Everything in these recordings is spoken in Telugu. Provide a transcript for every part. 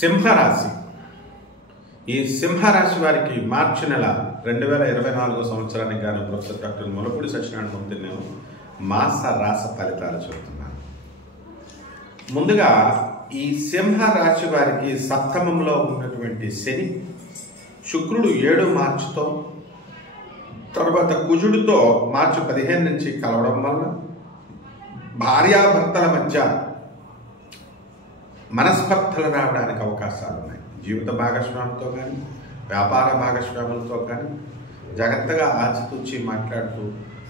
సింహరాశి. ఈ సింహరాశి వారికి మార్చి నెల 2024 సంవత్సరానికి గాను ప్రొఫెసర్ డాక్టర్ ములపూడి సత్యనారాయణమూర్తి నేను మాస రాశి ఫలితాలు చెబుతున్నాను. ముందుగా ఈ సింహరాశి వారికి సప్తమంలో ఉన్నటువంటి శని, శుక్రుడు 7 మార్చితో, తర్వాత కుజుడితో మార్చి 15 నుంచి కలవడం వల్ల భార్యాభర్తల మధ్య మనస్పర్ధలు రావడానికి అవకాశాలు ఉన్నాయి. జీవిత భాగస్వామితో కానీ వ్యాపార భాగస్వాములతో కానీ జాగ్రత్తగా ఆచితూచి మాట్లాడుతూ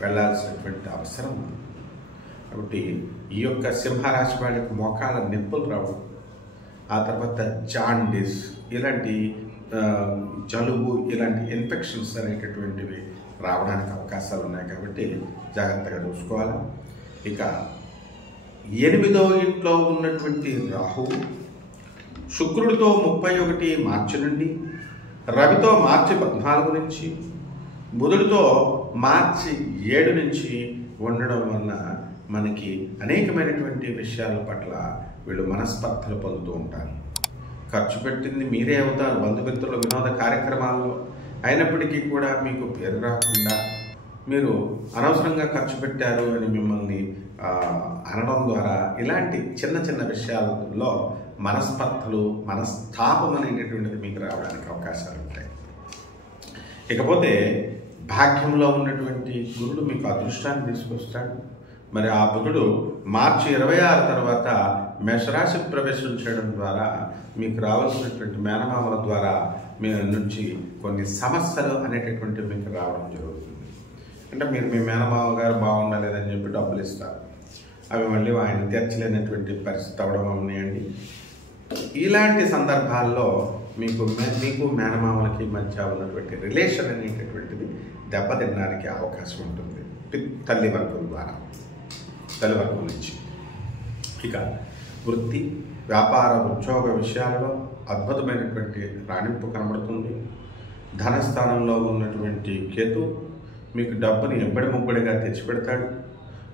వెళ్ళాల్సినటువంటి అవసరం ఉంది. కాబట్టి ఈ యొక్క సింహరాశి వాళ్ళకి మోకాళ్ళ నొప్పులు రావడం, ఆ తర్వాత జాండీస్, ఇలాంటి జలుబు, ఇలాంటి ఇన్ఫెక్షన్స్ అనేటటువంటివి రావడానికి అవకాశాలు ఉన్నాయి. కాబట్టి జాగ్రత్తగా చూసుకోవాలి. ఇక 8వ ఇంట్లో ఉన్నటువంటి రాహువు శుక్రుడితో 31 మార్చి నుండి, రవితో మార్చి 14 నుంచి, బుధుడితో మార్చి 7 నుంచి ఉండడం వల్ల మనకి అనేకమైనటువంటి విషయాల పట్ల వీళ్ళు మనస్పర్ధలు పొందుతూ ఉంటారు. ఖర్చు పెట్టింది మీరే అవుతారు బంధుమిత్రుల వినోద కార్యక్రమాల్లో. అయినప్పటికీ కూడా మీకు పేరు రాకుండా మీరు అనవసరంగా ఖర్చు పెట్టారు అని మిమ్మల్ని అనడం ద్వారా ఇలాంటి చిన్న చిన్న విషయాల్లో మనస్పర్ధలు, మనస్తాపం అనేటటువంటిది మీకు రావడానికి అవకాశాలు ఉంటాయి. ఇకపోతే భాగ్యంలో ఉన్నటువంటి గురుడు మీకు అదృష్టాన్ని తీసుకొస్తాడు. మరి ఆ బుధుడు మార్చి 26 తర్వాత మేషరాశి ప్రవేశం చేయడం ద్వారా మీకు రావాల్సినటువంటి మేనమామల ద్వారా మీ నుంచి కొన్ని సమస్యలు అనేటటువంటివి మీకు రావడం జరుగుతుంది. అంటే మీరు మీ మేనమామ గారు బాగుండలేదని చెప్పి డబ్బులు ఇస్తారు, అవి మళ్ళీ ఆయన తీర్చలేనటువంటి పరిస్థితి అవడం ఉన్నాయండి. ఇలాంటి సందర్భాల్లో మీకు మేనమామలకి మధ్య ఉన్నటువంటి రిలేషన్ అనేటటువంటిది దెబ్బతినడానికి అవకాశం ఉంటుంది తల్లి వర్గం ద్వారా, తల్లి వర్గం నుంచి. ఇక వృత్తి, వ్యాపార, ఉద్యోగ విషయాలలో అద్భుతమైనటువంటి రాణింపు కనబడుతుంది. ధనస్థానంలో ఉన్నటువంటి కేతు మీకు డబ్బుని ఎంబడి ముబ్బడిగా తెచ్చిపెడతాడు.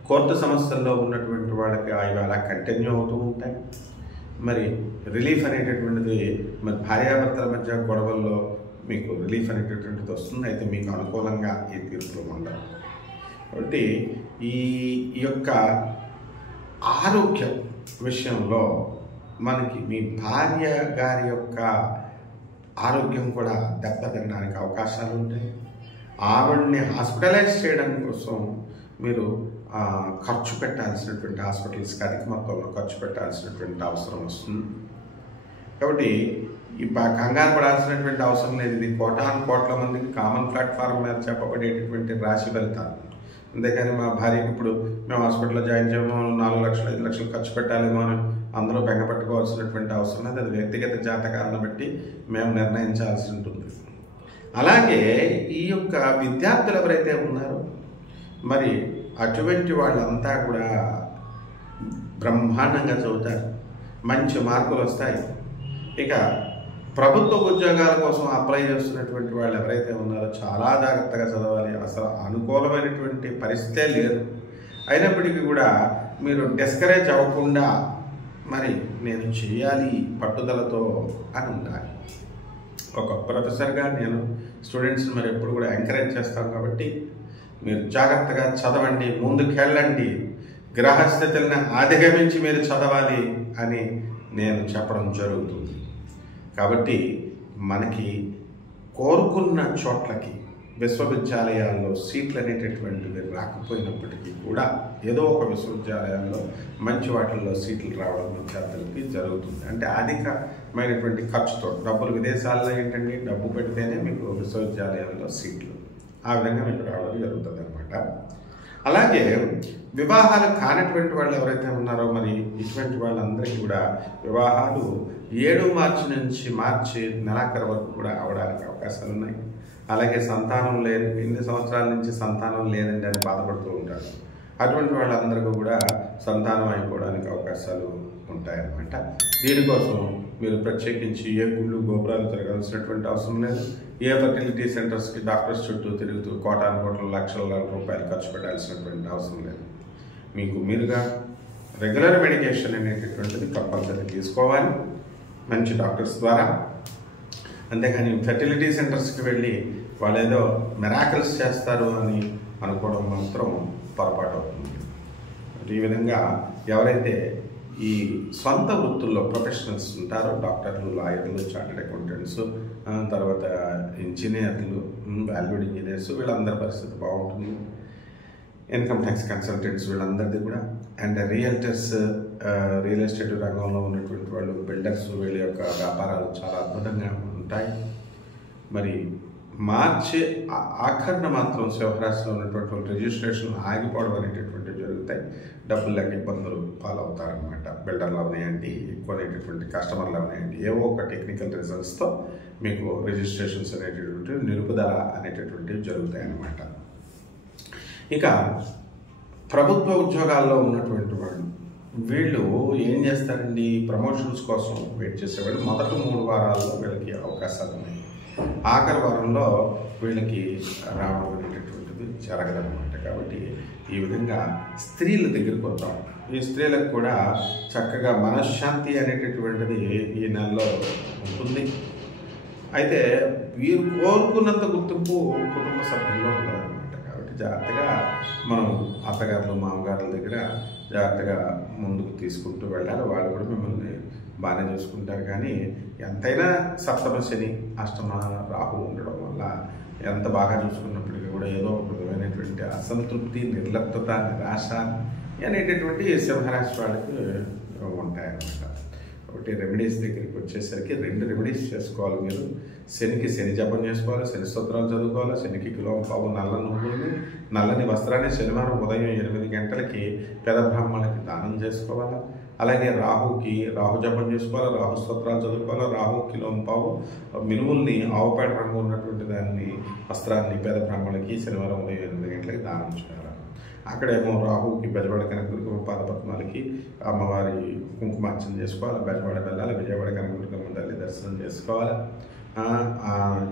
కోర్టు సమస్యల్లో ఉన్నటువంటి వాళ్ళకి అవి అలా కంటిన్యూ అవుతూ ఉంటాయి. మరి రిలీఫ్ అనేటటువంటిది, మరి భార్యాభర్తల మధ్య గొడవల్లో మీకు రిలీఫ్ అనేటటువంటిది వస్తుంది. అయితే మీకు అనుకూలంగా ఈ తీర్పులు ఉండవు. కాబట్టి ఈ యొక్క ఆరోగ్యం విషయంలో మనకి మీ భార్య గారి యొక్క ఆరోగ్యం కూడా దెబ్బతినడానికి అవకాశాలు ఉంటాయి. ఆవిడ్ని హాస్పిటలైజ్ చేయడం కోసం మీరు ఖర్చు పెట్టాల్సినటువంటి, హాస్పిటల్స్కి అధిక మొత్తంలో ఖర్చు పెట్టాల్సినటువంటి అవసరం వస్తుంది. కాబట్టి ఈ కంగారు పడాల్సినటువంటి అవసరం లేదు. ఇది కోట్ల మందికి కామన్ ప్లాట్ఫామ్ మీద చెప్పబడేటటువంటి రాశి ఫలితాలు. అంతేకాని మా భార్యకి ఇప్పుడు మేము హాస్పిటల్లో జాయిన్ చేయమో 4 లక్షలు 5 లక్షలు ఖర్చు పెట్టాలేమో అని అందరూ బెంగపెట్టుకోవాల్సినటువంటి అవసరం లేదు. అది వ్యక్తిగత జాతకాలను బట్టి మేము నిర్ణయించాల్సి ఉంటుంది. అలాగే ఈ యొక్క విద్యార్థులు ఎవరైతే ఉన్నారో మరి అటువంటి వాళ్ళంతా కూడా బ్రహ్మాండంగా చదువుతారు, మంచి మార్కులు వస్తాయి. ఇక ప్రభుత్వ ఉద్యోగాల కోసం అప్లై చేస్తున్నటువంటి వాళ్ళు ఎవరైతే ఉన్నారో చాలా జాగ్రత్తగా చదవాలి. అసలు అనుకూలమైనటువంటి పరిస్థితే లేదు. అయినప్పటికీ కూడా మీరు డిస్కరేజ్ అవ్వకుండా మరి నేను చేయాలి పట్టుదలతో అని ఉండాలి. ఒక ప్రొఫెసర్గా నేను స్టూడెంట్స్ని మరి ఎప్పుడు కూడా ఎంకరేజ్ చేస్తాను. కాబట్టి మీరు జాగ్రత్తగా చదవండి, ముందుకెళ్ళండి, గ్రహస్థితులను అధిగమించి మీరు చదవాలి అని నేను చెప్పడం జరుగుతుంది. కాబట్టి మనకి కోరుకున్న చోట్లకి విశ్వవిద్యాలయాల్లో సీట్లు అనేటటువంటివి రాకపోయినప్పటికీ కూడా ఏదో ఒక విశ్వవిద్యాలయాల్లో మంచి వాటిల్లో సీట్లు రావడం విద్యార్థులకి జరుగుతుంది. అంటే అధికమైనటువంటి ఖర్చుతో డబ్బులు, విదేశాల్లో ఏంటండి డబ్బు పెడితేనే మీకు విశ్వవిద్యాలయాల్లో సీట్లు, ఆ విధంగా మీకు రావడం జరుగుతుంది అన్నమాట. అలాగే వివాహాలు కానటువంటి వాళ్ళు ఎవరైతే ఉన్నారో మరి ఇటువంటి వాళ్ళందరికీ కూడా వివాహాలు 7 మార్చి నుంచి మార్చి నెలాఖరు వరకు కూడా అవడానికి అవకాశాలు ఉన్నాయి. అలాగే సంతానం లేదు, ఎన్ని సంవత్సరాల నుంచి సంతానం లేదండి అని బాధపడుతూ ఉంటారు. అటువంటి వాళ్ళందరికీ కూడా సంతానం అయిపోవడానికి అవకాశాలు ఉంటాయన్నమాట. దీనికోసం మీరు ప్రత్యేకించి ఏ గుళ్ళు గోపురాలు తిరగాల్సినటువంటి అవసరం లేదు. ఏ ఫర్టిలిటీ సెంటర్స్కి డాక్టర్స్ చుట్టూ తిరుగుతూ కోట్ల లక్షల రూపాయలు ఖర్చు పెట్టాల్సినటువంటి అవసరం లేదు. మీకు మీరుగా రెగ్యులర్ మెడికేషన్ అనేటటువంటిది కంపల్సరీ తీసుకోవాలి. మంచి డాక్టర్స్ ద్వారా. అంతేకాని ఫెర్టిలిటీ సెంటర్స్కి వెళ్ళి వాళ్ళు ఏదో మిరాకిల్స్ చేస్తారు అని అనుకోవడం మాత్రం పొరపాటు అవుతుంది. ఈ విధంగా ఎవరైతే ఈ సొంత వృత్తుల్లో ప్రొఫెషనల్స్ ఉంటారో, డాక్టర్లు, లాయర్లు, చార్టెడ్ అకౌంటెంట్స్, తర్వాత ఇంజనీర్లు, వాల్యూడ్ ఇంజనీర్స్, వీళ్ళందరి పరిస్థితి బాగుంటుంది. ఇన్కమ్ ట్యాక్స్ కన్సల్టెంట్స్ వీళ్ళందరిది కూడా, అండ్ రియల్టర్స్, రియల్ ఎస్టేట్ రంగంలో ఉన్నటువంటి వాళ్ళు, బిల్డర్స్, వీళ్ళ యొక్క వ్యాపారాలు చాలా అద్భుతంగా ఉంటాయి. మరి మార్చి ఆఖరణ మాత్రం సింహరాశిలో ఉన్నటువంటి వాళ్ళు రిజిస్ట్రేషన్ ఆగిపోవడం అనేటటువంటివి జరుగుతాయి. డబ్బులు లేక ఇబ్బందులు పాలవుతారనమాట. బిల్డర్లు అవనాయండి, కొనేటటువంటి కస్టమర్లు అవనాయండి, ఏవో ఒక టెక్నికల్ రీజన్స్తో మీకు రిజిస్ట్రేషన్స్ అనేటటువంటివి, నిలుపుదల అనేటటువంటివి జరుగుతాయి అన్నమాట. ఇక ప్రభుత్వ ఉద్యోగాల్లో ఉన్నటువంటి వాళ్ళు వీళ్ళు ఏం చేస్తారండి, ప్రమోషన్స్ కోసం వెయిట్ చేసేవాళ్ళు మొదటి 3 వారాల్లో వీళ్ళకి అవకాశాలు ఉన్నాయి. ఆఖరి వారంలో వీళ్ళకి రావడం అనేటటువంటిది జరగదన్నమాట. కాబట్టి ఈ విధంగా స్త్రీల దగ్గరికి వద్దాం. ఈ స్త్రీలకు కూడా చక్కగా మనశ్శాంతి అనేటటువంటిది ఈ నెలలో ఉంటుంది. అయితే వీరు కోరుకున్నంత గుర్తింపు కుటుంబ సభ్యుల్లో ఉండదన్నమాట. కాబట్టి జాగ్రత్తగా మనం అత్తగారులు, మామగారుల దగ్గర జాగ్రత్తగా ముందుకు తీసుకుంటూ వెళ్ళాలి. వాళ్ళు కూడా మిమ్మల్ని బాగానే చూసుకుంటారు. కానీ ఎంతైనా సప్తమ శని, అష్టమ రాహు ఉండడం వల్ల ఎంత బాగా చూసుకున్నప్పటికీ కూడా ఏదో ఒక విధమైనటువంటి అసంతృప్తి, నిర్లిప్తత, నిరాశ అనేటటువంటి సింహరాశి వాళ్ళకి ఉంటాయన్నమాట. కాబట్టి రెమెడీస్ దగ్గరికి వచ్చేసరికి 2 రెమెడీస్ చేసుకోవాలి మీరు. శనికి శని జపం చేసుకోవాలి, శని స్తోత్రాలు చదువుకోవాలి, శనికి కిలోంపావు నల్ల నువ్వుల్ని, నల్లని వస్త్రాన్ని శనివారం ఉదయం 8 గంటలకి పేద బ్రాహ్మణులకి దానం చేసుకోవాలి. అలాగే రాహుకి రాహు జపం చేసుకోవాలి, రాహు స్తోత్రాలు చదువుకోవాలి. రాహు కిలోంపావు మినుముల్ని, ఆవుపేట రంగు ఉన్నటువంటి దాన్ని, వస్త్రాన్ని పేద బ్రాహ్మణులకి శనివారం ఉదయం 8 గంటలకి దానం చేయాలి. అక్కడేమో రాహుకి బెజవాడ కనకదుర్గమ్మ పాదపద్మాలకి అమ్మవారి కుంకుమార్చన చేసుకోవాలి. బెజవాడ వెళ్ళాలి, విజయవాడ కనకదుర్గమ్మ తల్లి దర్శనం చేసుకోవాలి.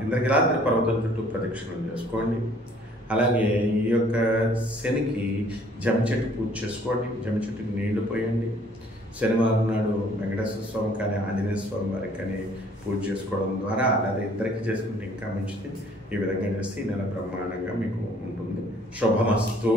ఇంద్రకీలాద్రి పర్వతం చుట్టూ ప్రదక్షిణం చేసుకోండి. అలాగే ఈ యొక్క శనికి జమ్మి చెట్టు పూజ చేసుకోండి. జమ్మి చెట్టుకి నీళ్లు పోయండి. శనివారం నాడు వెంకటేశ్వర స్వామి కానీ, ఆంజనేయ స్వామి వారికి కానీ పూజ చేసుకోవడం ద్వారా, లేదా ఇద్దరికి చేసుకుంటే ఇంకా మంచిది. ఈ విధంగా చేస్తే ఈ నెల బ్రహ్మాండంగా మీకు ఉంటుంది. శుభమస్తు.